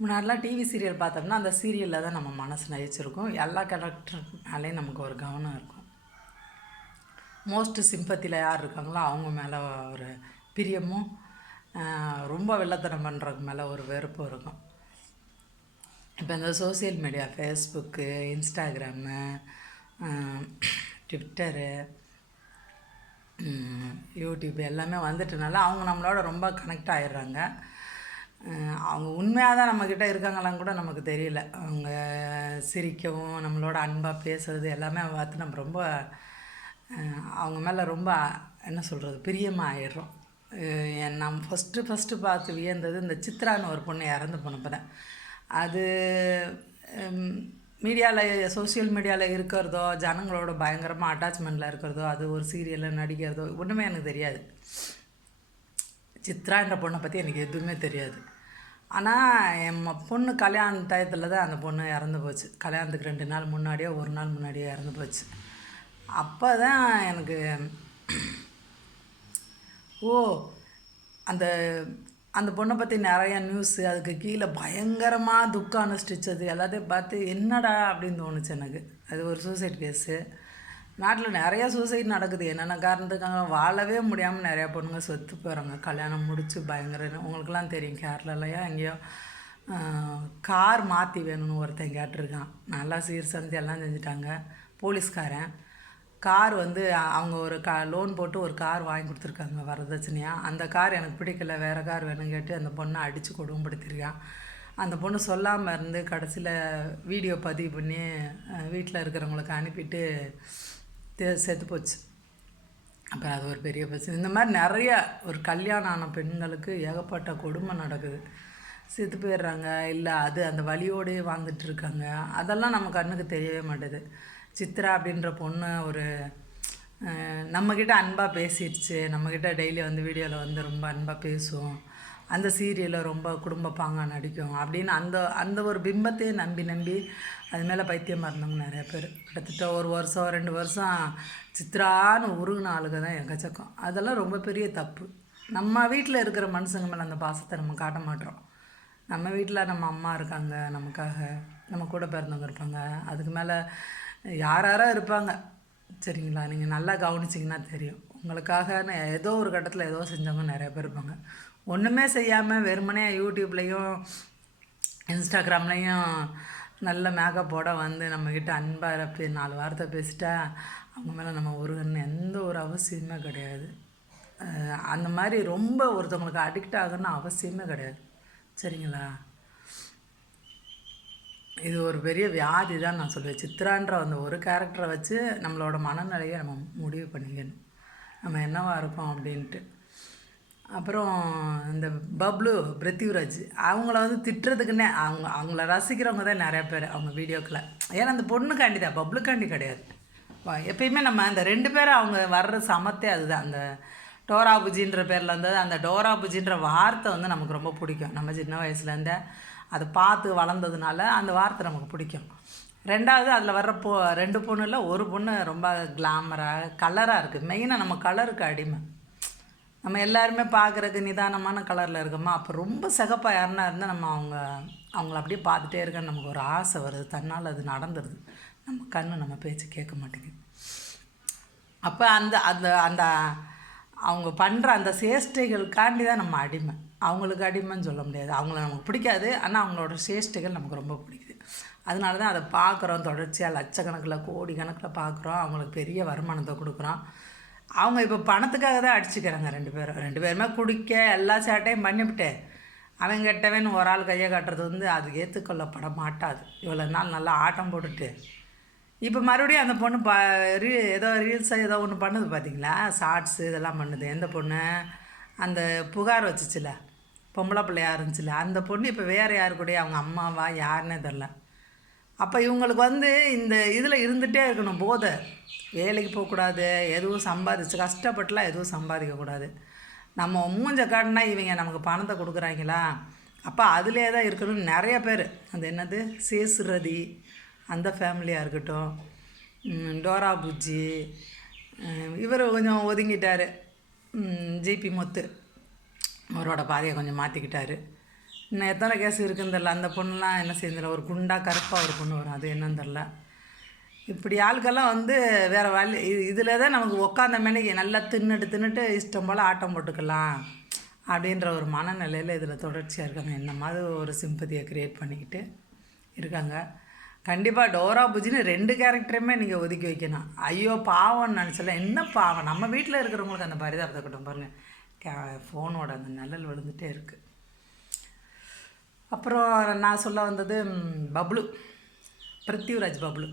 முன்னாடிலாம் TV serial பார்த்தோம்னா அந்த சீரியலில் தான் நம்ம மனசு நயிச்சிருக்கும் எல்லா கேரக்டர் மேலேயும் நமக்கு ஒரு கவனம் இருக்கும். மோஸ்ட் சிம்பத்தியில் யார் இருக்காங்களோ அவங்க மேலே ஒரு பிரியமும் ரொம்ப வெள்ளத்தனம் பண்ணுறதுக்கு மேலே ஒரு வெறுப்பும் இருக்கும். இப்போ இந்த social media Facebook Instagram Twitter YouTube எல்லாமே வந்துட்டனால அவங்க நம்மளோட ரொம்ப கனெக்ட் ஆயிடுறாங்க. அவங்க உண்மையாக தான் நம்மக்கிட்ட இருக்காங்களான்னு கூட நமக்கு தெரியல. அவங்க சிரிக்கவும் நம்மளோட அன்பாக பேசுறது எல்லாமே பார்த்து நம்ம ரொம்ப அவங்க மேலே ரொம்ப என்ன சொல்கிறது பிரியமாக ஆயிடுறோம். நான் ஃபஸ்ட்டு ஃபஸ்ட்டு பார்த்து வியந்தது இந்த சித்ரான்னு ஒரு பொண்ணு இறந்து போனப்போ தான் அது மீடியாவில் சோஷியல் மீடியாவில் இருக்கிறதோ ஜனங்களோட பயங்கரமாக அட்டாச்மெண்ட்டில் இருக்கிறதோ அது ஒரு சீரியலில் நடிக்கிறதோ ஒன்றுமே எனக்கு தெரியாது. சித்ரா என்ற பொண்ணை பற்றி எனக்கு எதுவுமே தெரியாது. ஆனால் என் பொண்ணு கல்யாண டயத்தில் தான் அந்த பொண்ணு இறந்து போச்சு. கல்யாணத்துக்கு ரெண்டு நாள் முன்னாடியோ ஒரு நாள் முன்னாடியோ இறந்து போச்சு. அப்போ தான் எனக்கு ஓ அந்த அந்த பொண்ணை பற்றி நிறையா நியூஸு அதுக்கு கீழே பயங்கரமாக துக்கம் அனுஷ்டிச்சது எல்லாத்தையும் பார்த்து என்னடா அப்படின்னு தோணுச்சு எனக்கு. அது ஒரு சூசைட் கேஸு நாட்டில் நிறையா சூசைட் நடக்குது. என்னென்ன காரணத்துக்காக வாழவே முடியாமல் நிறையா பொண்ணுங்க செத்து போகிறாங்க கல்யாணம் முடித்து பயங்கர உங்களுக்குலாம் தெரியும். கேரளாலையா எங்கேயோ கார் மாற்றி வேணும்னு ஒருத்தன் கேட்டிருக்கான். நல்லா சீர் சந்தி எல்லாம் செஞ்சுட்டாங்க. போலீஸ்காரன். கார் வந்து அவங்க ஒரு கா லோன் போட்டு ஒரு கார் வாங்கி கொடுத்துருக்காங்க. வரதட்சணையாக அந்த கார் எனக்கு பிடிக்கல. வேறு கார் வேணும்னு கேட்டு அந்த பொண்ணை அடித்து கொடுமைப்படுத்திருக்கான் அந்த பொண்ணு சொல்லாமல் இருந்து கடைசியில் வீடியோ பதிவு பண்ணி வீட்டில் இருக்கிறவங்களுக்கு அனுப்பிட்டு தே- செத்து போச்சு. அப்புறம் அது ஒரு பெரிய பிரச்சனை. இந்த மாதிரி நிறைய ஒரு கல்யாணம் ஆன பெண்களுக்கு ஏகப்பட்ட கொடுமை நடக்குது. செத்து போயிடுறாங்க. இல்லை அது அந்த வலியோடயே வாழ்ந்துட்டுருக்காங்க அதெல்லாம் நம்ம கண்ணுக்கு தெரியவே மாட்டேது. சித்ரா அப்படின்ற பொண்ணு ஒரு நம்மக்கிட்ட அன்பாக பேசிடுச்சு. நம்மக்கிட்ட டெய்லி வந்து வீடியோவில் வந்து ரொம்ப அன்பாக பேசுவோம். அந்த சீரியலில் ரொம்ப குடும்ப நடிக்கும் அப்படின்னு அந்த அந்த ஒரு பிம்பத்தையே நம்பி நம்பி அது மேலே பைத்தியமாக இருந்தவங்க நிறைய பேர். கிட்டத்தட்ட ஒரு வருஷம் ரெண்டு வருஷம் சித்ரான்னு உருகுன ஆளுங்க தான் எக்கச்சக்கம் அதெல்லாம் ரொம்ப பெரிய தப்பு. நம்ம வீட்டில் இருக்கிற மனுஷங்க மேலே அந்த பாசத்தை நம்ம காட்ட மாட்டோம். நம்ம வீட்டில் நம்ம அம்மா இருக்காங்க நமக்காக நம்ம கூட பிறந்தவங்க இருப்பாங்க. அதுக்கு மேலே யார் யாரோ இருப்பாங்க. சரிங்களா? நீங்கள் நல்லா கவனிச்சிங்கன்னா தெரியும். உங்களுக்காக ஏதோ ஒரு கட்டத்தில் ஏதோ செஞ்சவங்க நிறைய பேர் இருப்பாங்க. ஒன்றுமே செய்யாமல் வெறுமனே யூடியூப்லேயும் இன்ஸ்டாகிராம்லேயும் நல்ல மேக்கப்போட வந்து நம்மக்கிட்ட அன்பாக பே நாலு வார்த்தை பேசிட்டா அவங்க மேலே நம்ம உருகன்னு எந்த ஒரு அவசியமே கிடையாது. அந்த மாதிரி ரொம்ப ஒருத்தவங்களுக்கு அடிக்ட் ஆகணும்னு அவசியமே கிடையாது. சரிங்களா? இது ஒரு பெரிய வியாதி தான் நான் சொல்லுவேன். சித்ரான்ற அந்த ஒரு கேரக்டரை வச்சு நம்மளோட மனநிலையை நம்ம முடிவு பண்ணிக்கணும். நம்ம என்னவாக இருக்கோம் அப்படின்ட்டு. அப்புறம் இந்த பப்ளு பிருத்திவிராஜ் அவங்கள வந்து திட்டுறதுக்குன்னே அவங்க அவங்கள ரசிக்கிறவங்க தான் நிறையா பேர் அவங்க வீடியோக்கில் ஏன்னா அந்த பொண்ணுக்காண்டி தான் பப்ளுக்காண்டி கிடையாது. எப்பயுமே நம்ம அந்த ரெண்டு பேரும் அவங்க வர்ற சமத்தே அதுதான். அந்த டோரா புஜின்ற பேரில் இருந்தது அந்த டோரா புஜின்ற வார்த்தை வந்து நமக்கு ரொம்ப பிடிக்கும். நம்ம சின்ன வயசுலேருந்தே அதை பார்த்து வளர்ந்ததுனால அந்த வார்த்தை நமக்கு பிடிக்கும். ரெண்டாவது அதில் வர்ற பொ ரெண்டு பொண்ணு இல்லை ஒரு பொண்ணு ரொம்ப கிளாமராக கலராக இருக்குது மெயினாக நம்ம கலருக்கு அடிமை. நம்ம எல்லாருமே பார்க்குறதுக்கு நிதானமான கலரில் இருக்கோமா? அப்போ ரொம்ப சிகப்பாக யாருனா இருந்தால் நம்ம அவங்க அவங்கள அப்படியே பார்த்துட்டே இருக்கன்னு நமக்கு ஒரு ஆசை வருது. தன்னால் அது நடந்துடுது நம்ம கண்ணு நம்ம பேச்சு கேட்க மாட்டேங்குது. அப்போ அந்த அந்த அந்த அவங்க பண்ணுற அந்த சேஷ்டைகளுக்காண்டி தான் நம்ம அடிமை. அவங்களுக்கு அடிமைன்னு சொல்ல முடியாது. அவங்கள நமக்கு பிடிக்காது. ஆனால் அவங்களோட சேஷ்டைகள் நமக்கு ரொம்ப பிடிக்குது. அதனால தான் அதை பார்க்குறோம். தொடர்ச்சியாக லட்சக்கணக்கில் கோடி கணக்கில் பார்க்குறோம். அவங்களுக்கு பெரிய வருமானத்தை கொடுக்குறோம். அவங்க இப்போ பணத்துக்காக தான் அடிச்சுக்கிறாங்க ரெண்டு பேரும். ரெண்டு பேருமே குடிக்க எல்லா சேட்டையும் பண்ணிவிட்டு அவன் கெட்டவன் ஒரு ஆள் கையை காட்டுறது வந்து அது ஏற்றுக்கொள்ளப்பட மாட்டாது இவ்வளோ நாள் நல்லா ஆட்டம் போட்டுட்டு. இப்போ மறுபடியும் அந்த பொண்ணு ப ரீ ஏதோ ரீல்ஸாக ஏதோ ஒன்று பண்ணுது பார்த்தீங்களா ஷார்ட்ஸு இதெல்லாம் பண்ணுது. எந்த பொண்ணு? அந்த புகார் வச்சுச்சுல பொம்பளை பிள்ளையாக இருந்துச்சுல. அந்த பொண்ணு இப்போ வேறு யாரு கூட அவங்க அம்மாவா யாருன்னே தெரில அப்போ இவங்களுக்கு வந்து இந்த இதில் இருந்துகிட்டே இருக்கணும் போதை. வேலைக்கு போகக்கூடாது எதுவும் சம்பாதிச்சு கஷ்டப்பட்டுலாம் எதுவும் சம்பாதிக்கக்கூடாது நம்ம மூஞ்ச காட்டினா இவங்க நமக்கு பணத்தை கொடுக்குறாங்களா? அப்போ அதிலே தான் இருக்கணும்னு நிறைய பேர். அது என்னது? சேசுரதி அந்த ஃபேமிலியாக இருக்கட்டும். டோரா புஜ்ஜி இவர் கொஞ்சம் ஒதுங்கிட்டார். ஜிபி முத்து. அவரோட பாதையை கொஞ்சம் மாற்றிக்கிட்டாரு இன்னும் எத்தனை கேஸ் இருக்குன்னு தெரில அந்த பொண்ணுலாம் என்ன செய்யுதில்ல ஒரு குண்டா கருப்பாக ஒரு பொண்ணு வரும். அது என்னன்னு தெரில இப்படி ஆளுக்கெல்லாம் வந்து வேறு வழி இது இதில் தான் நமக்கு உட்காந்த மேனைக்கு நல்லா தின்னுட்டு தின்னுட்டு இஷ்டம் போல் ஆட்டம் போட்டுக்கலாம் அப்படின்ற ஒரு மனநிலையில் இதில் தொடர்ச்சியாக இருக்காங்க. என்ன மாதிரி ஒரு சிம்பதியை க்ரியேட் பண்ணிக்கிட்டு இருக்காங்க. கண்டிப்பாக டோரா புஜின்னு ரெண்டு கேரக்டருமே நீங்கள் ஒதுக்கி வைக்கணும். ஐயோ பாவம்னு நினச்சல. என்ன பாவம்? நம்ம வீட்டில் இருக்கிறவங்களுக்கு அந்த பரிதாபத்தை கட்டும் பாருங்கள் கே ஃபோனோட அந்த நிழல் விழுந்துகிட்டே இருக்குது அப்புறம் நான் சொல்ல வந்தது பப்ளு. பிருத்திவிராஜ் பப்ளு.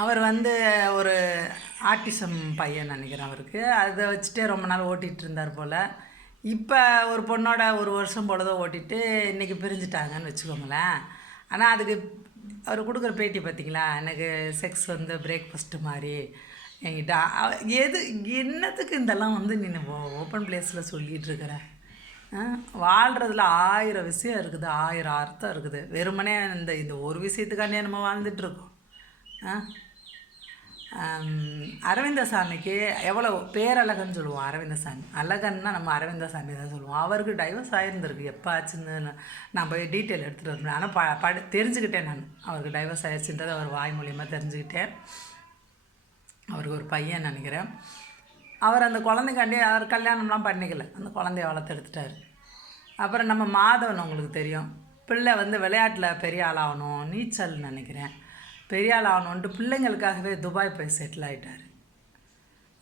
அவர் வந்து ஒரு ஆர்டிசம் பையன் நினைக்கிறேன் அவருக்கு. அதை வச்சுட்டே ரொம்ப நாள் ஓட்டிகிட்டு இருந்தார் போல். இப்போ ஒரு பொண்ணோட ஒரு வருஷம் பொழுதோ ஓட்டிட்டு இன்றைக்கி பிரிஞ்சுட்டாங்கன்னு வச்சுக்கோங்களேன். ஆனால் அதுக்கு அவர் கொடுக்குற பேட்டி பார்த்தீங்களா எனக்கு செக்ஸ் வந்து பிரேக்ஃபாஸ்ட்டு மாதிரி என்கிட்ட. எது என்னத்துக்கு இதெல்லாம் வந்து நீ ஓப்பன் பிளேஸில் சொல்லிகிட்டு இருக்கிற? வாழ்கிறதுல ஆயிரம் விஷயம் இருக்குது ஆயிரம் அர்த்தம் இருக்குது. வெறுமனே இந்த இந்த ஒரு விஷயத்துக்காண்டியே நம்ம வாழ்ந்துட்டுருக்கோம். ஆ அரவிந்தசாமிக்கு எவ்வளோ பேரழகன்னு சொல்லுவோம் அரவிந்தசாமி. அழகன்னா நம்ம அரவிந்தசாமி தான் சொல்லுவோம். அவருக்கு டைவர்ஸ் ஆகிருந்திருக்கு எப்போ ஆச்சுன்னு நான் போய் டீட்டெயில் எடுத்துகிட்டு வரேன் ஆனால் ப படு தெரிஞ்சுக்கிட்டேன் நான். அவருக்கு டைவர்ஸ் ஆயிடுச்சுன்றதை அவர் வாய் மூலியமாக தெரிஞ்சுக்கிட்டேன். அவருக்கு ஒரு பையன் நினைக்கிறேன். அவர் அந்த குழந்தைக்காண்டி அவர் கல்யாணம்லாம் பண்ணிக்கல. அந்த குழந்தைய வளர்த்தெடுத்துட்டார் அப்புறம் நம்ம மாதவன் உங்களுக்கு தெரியும். பிள்ளை வந்து விளையாட்டில் பெரிய ஆளாகணும் நீச்சல் நினைக்கிறேன். பெரிய ஆள் ஆகணுன்ட்டு பிள்ளைங்களுக்காகவே துபாய் போய் செட்டில் ஆகிட்டார்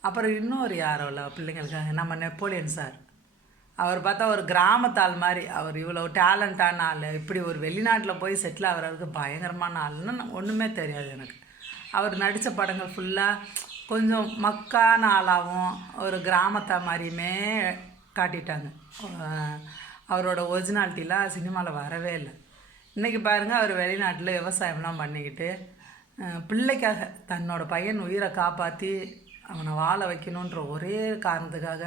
அப்புறம் இன்னொரு யாரோ இல்லை பிள்ளைங்களுக்காக நம்ம நெப்போலியன் சார். அவர் பார்த்தா ஒரு கிராமத்தாள் மாதிரி. அவர் இவ்வளோ டேலண்டான ஆள். இப்படி ஒரு வெளிநாட்டில் போய் செட்டில் ஆகிறதுக்கு பயங்கரமான ஆள்னு ஒன்றுமே தெரியாது எனக்கு. அவர் நடித்த படங்கள் ஃபுல்லாக கொஞ்சம் மக்கான ஆளாகவும் ஒரு கிராமத்தை மாதிரியுமே காட்டிட்டாங்க. அவரோட ஒரிஜினாலிட்டிலாம் சினிமாவில் வரவே இல்லை. இன்றைக்கி பாருங்கள் அவர் வெளிநாட்டில் விவசாயம்லாம் பண்ணிக்கிட்டு பிள்ளைக்காக தன்னோட பையன் உயிரை காப்பாற்றி அவனை வாழ வைக்கணுன்ற ஒரே காரணத்துக்காக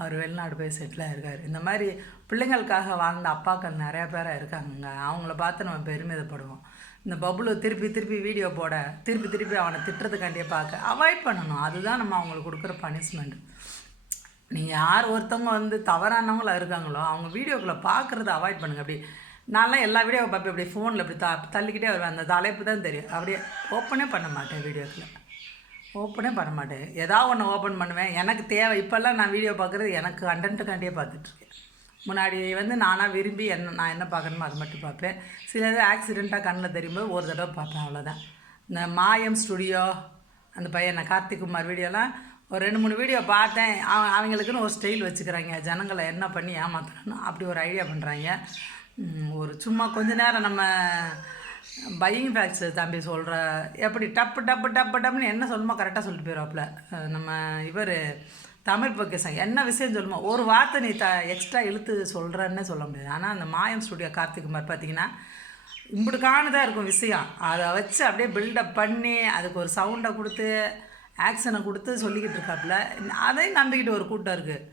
அவர் வெளிநாடு போய் செட்டில் ஆயிருக்காரு. இந்த மாதிரி பிள்ளைங்களுக்காக வாழ்ந்த அப்பாக்கள் நிறையா பேராக இருக்காங்கங்க. அவங்கள பார்த்து நம்ம பெருமிதப்படுவோம். இந்த பபுளு திருப்பி திருப்பி வீடியோ போட திருப்பி திருப்பி அவனை திட்டுறதுக்காண்டியே பார்க்க அவாய்ட் பண்ணணும். அதுதான் நம்ம அவங்களுக்கு கொடுக்குற பனிஷ்மெண்ட் நீங்கள் யார் ஒருத்தவங்க வந்து தவறானவங்களா இருக்காங்களோ அவங்க வீடியோக்குள்ளே பார்க்குறத அவாய்ட் பண்ணுங்கள் அப்படி நான்லாம் எல்லா வீடியோவை பார்ப்பேன். இப்படி ஃபோனில் இப்படி த தள்ளிக்கிட்டே வருவேன். அந்த தலைப்பு தான் தெரியும். அப்படியே ஓப்பனே பண்ண மாட்டேன் வீடியோக்கில் ஓப்பனே பண்ண மாட்டேன். ஏதாவது ஒன்று ஓப்பன் பண்ணுவேன். எனக்கு தேவை. இப்போல்லாம் நான் வீடியோ பார்க்குறது எனக்கு கண்டென்ட்டுக்காண்டியே பார்த்துட்ருக்கேன். முன்னாடி வந்து நானாக விரும்பி என்ன நான் என்ன பார்க்கணுமோ அது மட்டும் பார்ப்பேன். சில இது ஆக்சிடெண்ட்டாக கண்ணில் தெரியும்போது ஒரு தடவை பார்ப்பேன் அவ்வளோதான் இந்த மாயம் ஸ்டுடியோ அந்த பையன் நான் கார்த்திக் குமார் வீடியோலாம் ஒரு ரெண்டு மூணு வீடியோ பார்த்தேன். அவ அவங்களுக்குன்னு ஒரு ஸ்டைல் வச்சுக்கிறாங்க. ஜனங்களை என்ன பண்ணி ஏமாத்தணும்னு அப்படி ஒரு ஐடியா பண்ணுறாங்க ஒரு சும்மா கொஞ்ச நேரம் நம்ம பையிங் ஃபேக்ட்ஸ் தம்பி சொல்கிற எப்படி டப்பு டப்பு டப்பு டப்புன்னு என்ன சொல்லுமோ கரெக்டாக சொல்லிட்டு போயிடுவாப்புல நம்ம இவர் தமிழ் பொக்கிசம் என்ன விஷயம் சொல்லுமோ ஒரு வார்த்தை நீ த எக்ஸ்ட்ரா இழுத்து சொல்கிறன்னு சொல்ல முடியாது. ஆனால் அந்த மாயம் ஸ்டுடியோ கார்த்திகுமார் பார்த்தீங்கன்னா இப்படிக்கானதாக இருக்கும் விஷயம். அதை வச்சு அப்படியே பில்டப் பண்ணி அதுக்கு ஒரு சவுண்டை கொடுத்து ஆக்ஷனை கொடுத்து சொல்லிக்கிட்டு இருக்காப்புல. அதையும் நம்பிக்கிட்டு ஒரு கூட்டம் இருக்குது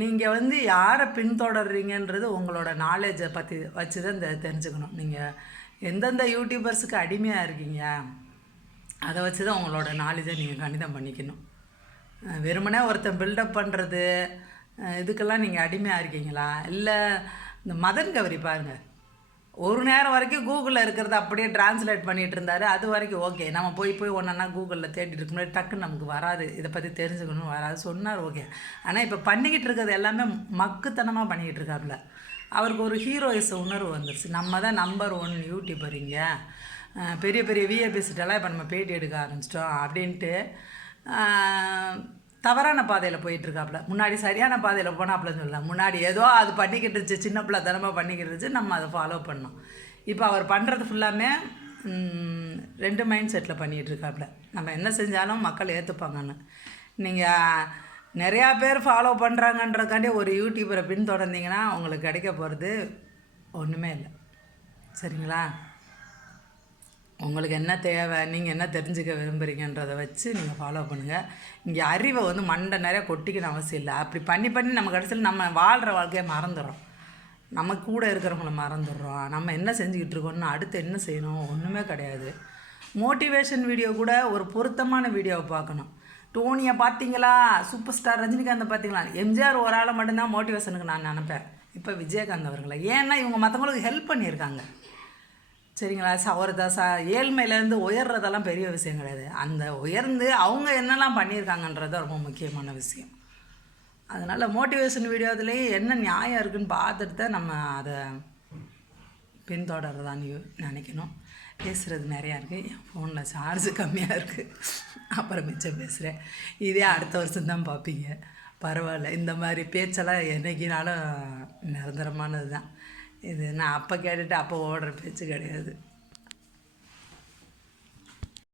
நீங்கள் வந்து யாரை பின்தொடர்றீங்கன்றது உங்களோட நாலேஜை பற்றி வச்சு தான் தெரிஞ்சுக்கணும். நீங்கள் எந்தெந்த யூடியூபர்ஸுக்கு அடிமையாக இருக்கீங்க அதை வச்சு தான் உங்களோட நாலேஜை நீங்கள் கணிதம் பண்ணிக்கணும். வெறுமனே ஒருத்தன் பில்டப் பண்ணுறது இதுக்கெல்லாம் நீங்கள் அடிமையாக இருக்கீங்களா? இல்லை இந்த மதன் கவரி பாருங்கள் ஒரு நேரம் வரைக்கும் கூகுளில் இருக்கிறத அப்படியே டிரான்ஸ்லேட் பண்ணிகிட்டு இருந்தாரு. அது வரைக்கும் ஓகே நம்ம போய் போய் ஒன்றா கூகுளில் தேடிட்டு இருக்க டக்குன்னு நமக்கு வராது. இதை பற்றி தெரிஞ்சுக்கணும் வராது. சொன்னார் ஓகே ஆனால் இப்போ பண்ணிக்கிட்டு இருக்கிறது எல்லாமே மக்குத்தனமாக பண்ணிக்கிட்டு இருக்காப்புல அவருக்கு ஒரு ஹீரோயிஸ் உணர்வு வந்துருச்சு. நம்ம தான் நம்பர் ஒன் யூடியூபர் இங்கே பெரிய பெரிய விஏபிஸ்ட்டெல்லாம் இப்போ நம்ம பேட்டி எடுக்க ஆரம்பிச்சிட்டோம் அப்படின்ட்டு தவறான பாதையில் போயிட்டுருக்காப்புல முன்னாடி சரியான பாதையில் போனாப்புலன்னு சொல்லலாம் முன்னாடி ஏதோ அது பண்ணிக்கிட்டு இருந்துச்சு சின்ன பிள்ளை தனமாக பண்ணிக்கிட்டு இருந்துச்சு நம்ம அதை ஃபாலோ பண்ணோம். இப்போ அவர் பண்ணுறது ஃபுல்லாமே ரெண்டு மைண்ட் செட்டில் பண்ணிகிட்டு இருக்காப்புல நம்ம என்ன செஞ்சாலும் மக்கள் ஏற்றுப்பாங்கன்னு நீங்கள் நிறையா பேர் ஃபாலோ பண்ணுறாங்கன்றக்காண்டி ஒரு யூடியூபரை பின்தொடர்ந்தீங்கன்னா உங்களுக்கு கிடைக்க போகிறது ஒன்றுமே இல்லை. சரிங்களா? உங்களுக்கு என்ன தேவை நீங்கள் என்ன தெரிஞ்சுக்க விரும்புகிறீங்கன்றதை வச்சு நீங்கள் ஃபாலோ பண்ணுங்கள் இங்கே அறிவை வந்து மண்டை நிறையா கொட்டிக்கணும் அவசியம் இல்லை. அப்படி பண்ணி பண்ணி நம்ம கடைசியில் நம்ம வாழ்கிற வாழ்க்கையை மறந்துடுறோம். நம்ம கூட இருக்கிறவங்கள மறந்துடுறோம். நம்ம என்ன செஞ்சுக்கிட்டு இருக்கோம்னு அடுத்து என்ன செய்யணும்? ஒன்றுமே கிடையாது. மோட்டிவேஷன் வீடியோ கூட ஒரு பொருத்தமான வீடியோவை பார்க்கணும். டோனியை பார்த்தீங்களா? சூப்பர் ஸ்டார் ரஜினிகாந்த் பார்த்தீங்களா? எம்ஜிஆர் ஒரு ஆளை மட்டும்தான் மோட்டிவேஷனுக்கு நான் நினப்பேன். இப்போ விஜயகாந்த் அவர்களை. ஏன்னா இவங்க மற்றவங்களுக்கு ஹெல்ப் பண்ணியிருக்காங்க. சரிங்களா? ச சா ச ஏழ்மையிலேருந்து உயர்றதெல்லாம் பெரிய விஷயம் கிடையாது. அந்த உயர்ந்து அவங்க என்னெல்லாம் பண்ணியிருக்காங்கன்றது தான் ரொம்ப முக்கியமான விஷயம். அதனால் மோட்டிவேஷன் வீடியோதுலேயே என்ன நியாயம் இருக்குன்னு பார்த்துட்டு தான் நம்ம அதை பின்தொடர்றதான்னு யோ- நினைக்கணும். பேசுகிறது நிறையா இருக்குது என் ஃபோனில் சார்ஜ் கம்மியாக இருக்குது அப்புறம் மிச்சம் பேசுகிறேன் இதே அடுத்த வருஷம் தான் பார்ப்பீங்க. பரவாயில்ல. இந்த மாதிரி பேச்செல்லாம் என்றைக்கினாலும் நிரந்தரமானது தான் இது நான் அப்போ கேட்டுட்டு அப்போ ஓடுற பேச்சு கிடையாது.